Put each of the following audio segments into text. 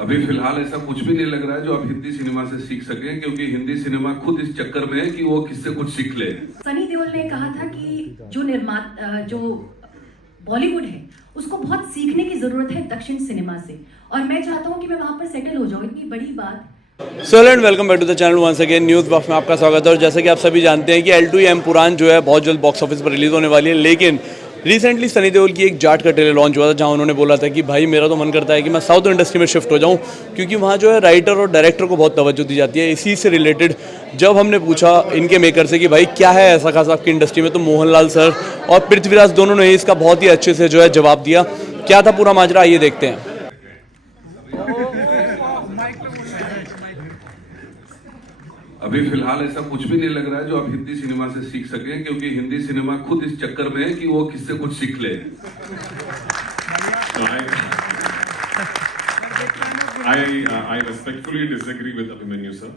अभी फिलहाल ऐसा कुछ भी नहीं लग रहा है जो आप हिंदी सिनेमा से सीख सकें, क्योंकि हिंदी सिनेमा खुद इस चक्कर में है कि वो किससे कुछ सीख ले। सनी देओल ने कहा था कि जो बॉलीवुड है उसको बहुत सीखने की जरूरत है दक्षिण सिनेमा से, और मैं चाहता हूँ कि मैं वहां पर सेटल हो जाऊँ। इतनी बड़ी बात। So and welcome back to the channel once again. News box में आपका स्वागत है। और जैसे कि आप सभी जानते हैं कि L2M पुराण जो है बहुत जल्द बॉक्स ऑफिस पर रिलीज होने वाली है, लेकिन रिसेंटली सनी देओल की एक जाट का ट्रेलर लॉन्च हुआ था जहां उन्होंने बोला था कि भाई मेरा तो मन करता है कि मैं साउथ इंडस्ट्री में शिफ्ट हो जाऊं, क्योंकि वहां जो है राइटर और डायरेक्टर को बहुत तवज्जो दी जाती है। इसी से रिलेटेड जब हमने पूछा इनके मेकर से कि भाई क्या है ऐसा खास आपकी इंडस्ट्री में, तो मोहनलाल सर और पृथ्वीराज दोनों ने इसका बहुत ही अच्छे से जो है जवाब दिया। क्या था पूरा माजरा, आइए देखते हैं। अभी फिलहाल ऐसा कुछ भी नहीं लग रहा है जो आप हिंदी सिनेमा से सीख सकें, क्योंकि हिंदी सिनेमा खुद इस चक्कर में है कि वो किससे कुछ सीख ले। I respectfully disagree with Abhimanyu sir.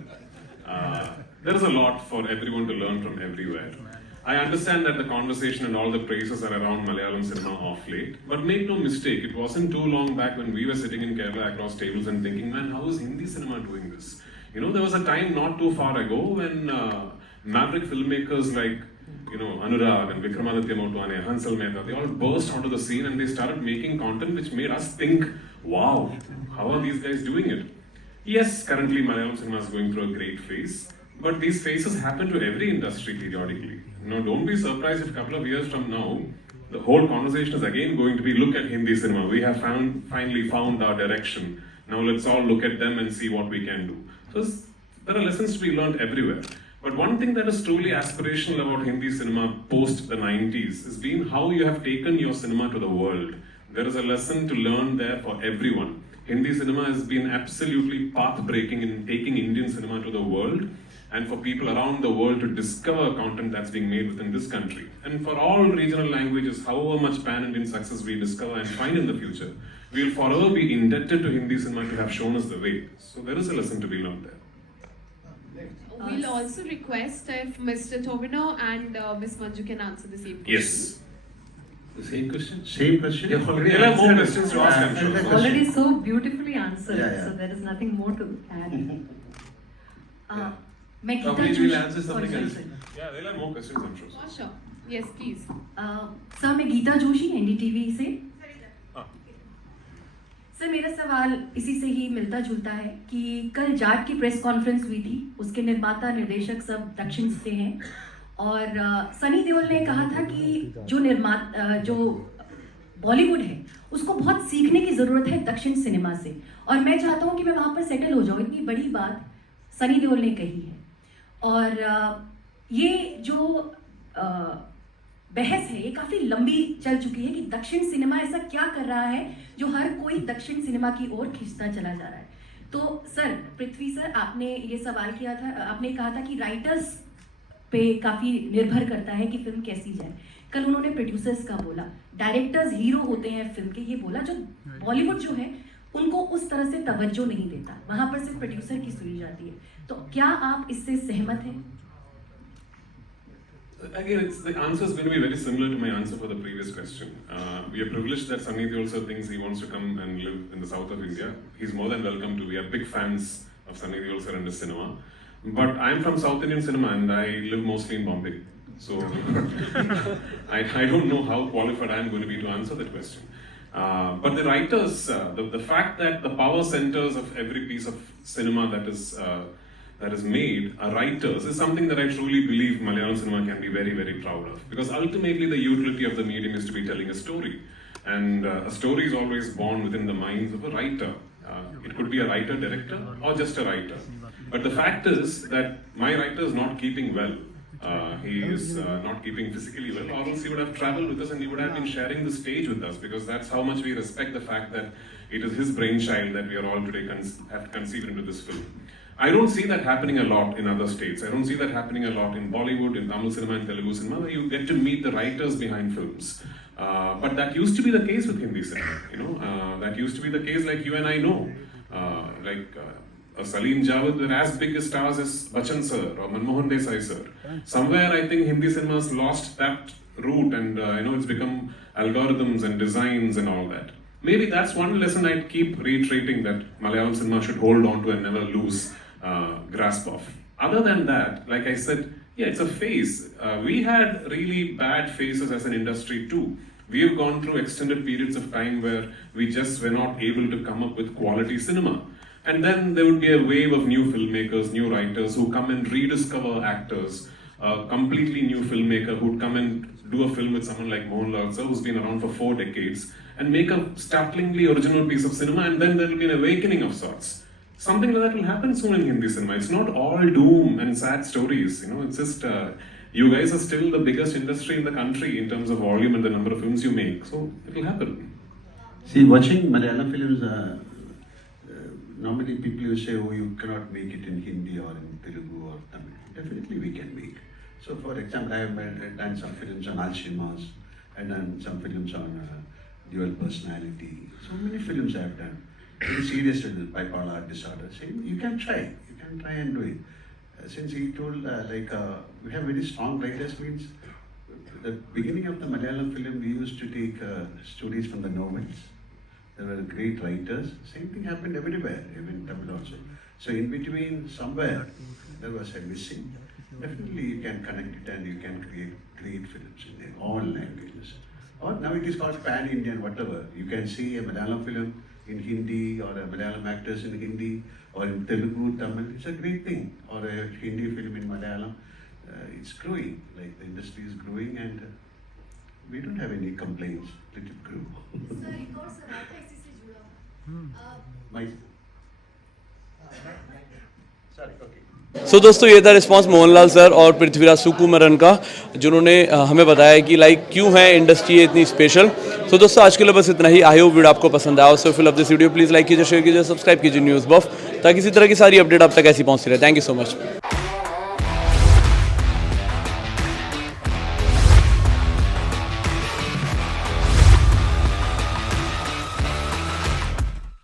There is a lot for everyone to learn from everywhere. I understand that the conversation and all the praises are around Malayalam cinema of late, but make no mistake, it wasn't too long back when we were sitting in Kerala across tables and thinking, man, how is Hindi cinema doing this? You know, there was a time not too far ago when maverick filmmakers like, Anurag and Vikramaditya Motwane, Hansal Mehta, they all burst onto the scene and they started making content which made us think, wow, how are these guys doing it? Yes, currently Malayalam cinema is going through a great phase, but these phases happen to every industry periodically. Don't be surprised if a couple of years from now, the whole conversation is again going to be, look at Hindi cinema. We have finally found our direction. Now let's all look at them and see what we can do. So there are lessons to be learned everywhere. But one thing that is truly aspirational about Hindi cinema post the 90s is being how you have taken your cinema to the world. There is a lesson to learn there for everyone. Hindi cinema has been absolutely path-breaking in taking Indian cinema to the world, and for people around the world to discover content that's being made within this country. And for all regional languages, however much pan-Indian success we discover and find in the future, we'll forever be indebted to Hindi cinema to have shown us the way. So there is a lesson to be learned there. We'll also request if Mr. Tobino and Ms. Manju can answer the same question. Yes. The same question? Same question? There are more questions to ask, I'm sure. Already so beautifully answered, Yeah. so there is nothing more to add. मैं Gita Probably Joshi we'll answer something else. Yeah, there are more questions, I'm sure. Oh, sure. Yes, please. Sir, मैं Gita Joshi NDTV से। Sir, मेरा सवाल इसी से ही मिलता जुलता है कि कल जाट की प्रेस कॉन्फ्रेंस हुई थी, उसके निर्माता निर्देशक सब दक्षिण से हैं, और सनी देओल ने कहा था कि जो बॉलीवुड है उसको बहुत सीखने की ज़रूरत है दक्षिण सिनेमा से, और मैं चाहता हूँ कि मैं वहाँ पर सेटल हो जाऊँ। इतनी बड़ी बात सनी देओल ने कही है, और ये जो बहस है ये काफ़ी लंबी चल चुकी है कि दक्षिण सिनेमा ऐसा क्या कर रहा है जो हर कोई दक्षिण सिनेमा की ओर खींचता चला जा रहा है। तो सर, पृथ्वी सर, आपने ये सवाल किया था, आपने कहा था कि राइटर्स पे काफ़ी निर्भर करता है कि फिल्म कैसी जाए। कल उन्होंने प्रोड्यूसर्स का बोला, डायरेक्टर्स हीरो होते हैं फिल्म के, ये बोला। जो बॉलीवुड जो है उनको उस तरह से तवज्जो नहीं देता, वहाँ पर सिर्फ प्रोड्यूसर की सुनी जाती है। तो क्या आप इससे सहमत हैं? Again, the answer is going to be very similar to my answer for the previous question. We are privileged that Sunny Deol sir thinks he wants to come and live in the south of India. He's more than welcome to. We are big fans of Sunny Deol sir and his cinema. But I'm from South Indian cinema and I live mostly in Bombay. So I don't know how qualified I'm going to be to answer that question. But the writers, the fact that the power centers of every piece of cinema that is made are writers is something that I truly believe Malayalam cinema can be very, very proud of. Because ultimately the utility of the medium is to be telling a story. And a story is always born within the minds of a writer. It could be a writer-director or just a writer. But the fact is that my writer is not keeping well. He is not keeping physically well, or else he would have traveled with us and he would have been sharing the stage with us, because that's how much we respect the fact that it is his brainchild that we are all today have conceived into this film. I don't see that happening a lot in other states. I don't see that happening a lot in Bollywood, in Tamil cinema, and Telugu cinema, where you get to meet the writers behind films. But that used to be the case with Hindi cinema. That used to be the case, like you and I know. Salim Javed were as big a stars as Bachchan sir or Manmohan Desai sir. Somewhere I think Hindi cinema has lost that route, and it's become algorithms and designs and all that. maybe that's one lesson I'd keep reiterating, that Malayalam cinema should hold on to and never lose grasp of. Other than that, like I said, yeah, it's a phase. We had really bad phases as an industry too. We have gone through extended periods of time where we just were not able to come up with quality cinema. And then there would be a wave of new filmmakers, new writers who come and rediscover actors, a completely new filmmaker who'd come and do a film with someone like Mohanlal sir, who's been around for 4 decades, and make a startlingly original piece of cinema, and then there will be an awakening of sorts. Something like that will happen soon in Hindi cinema. It's not all doom and sad stories, you know, it's just, you guys are still the biggest industry in the country in terms of volume and the number of films you make, so it will happen. See, watching Malayalam films, normally people will say, oh, you cannot make it in Hindi or in Telugu or Tamil. Definitely we can make. So for example, I have done some films on Alzheimer's, and done some films on dual personality. So many films I have done. Very serious with bipolar disorder. So you can try and do it. Since he told we have very strong writers, means the beginning of the Malayalam film, we used to take stories from the novels. There were great writers. Same thing happened everywhere, even Tamil also. So in between, somewhere, there was a missing. Definitely you can connect it and you can create great films in all languages. Or now it is called pan-Indian, whatever. You can see a Malayalam film in Hindi, or a Malayalam actors in Hindi, or in Telugu, Tamil. It's a great thing. Or a Hindi film in Malayalam. It's growing, like the industry is growing, and we don't have any complaints. Let it grow. Sir एक और सवाल था इसी से जुड़ा हुआ। My... Sorry, okay. सो दोस्तों ये था रिस्पांस मोहनलाल सर और पृथ्वीराज सुकुमारन का, जिन्होंने हमें बताया कि लाइक क्यों है इंडस्ट्री इतनी स्पेशल। तो दोस्तों आज के लिए बस इतना ही। आई होप वीडियो आपको पसंद आया। So fill of this video please like कीजिए, शेयर कीजिए, सब्सक्राइब कीजिए न्यूज़ बफ, ताकि इसी तरह की सारी अपडेट आप तक ऐसी पहुंचती रहे। Thank you so much.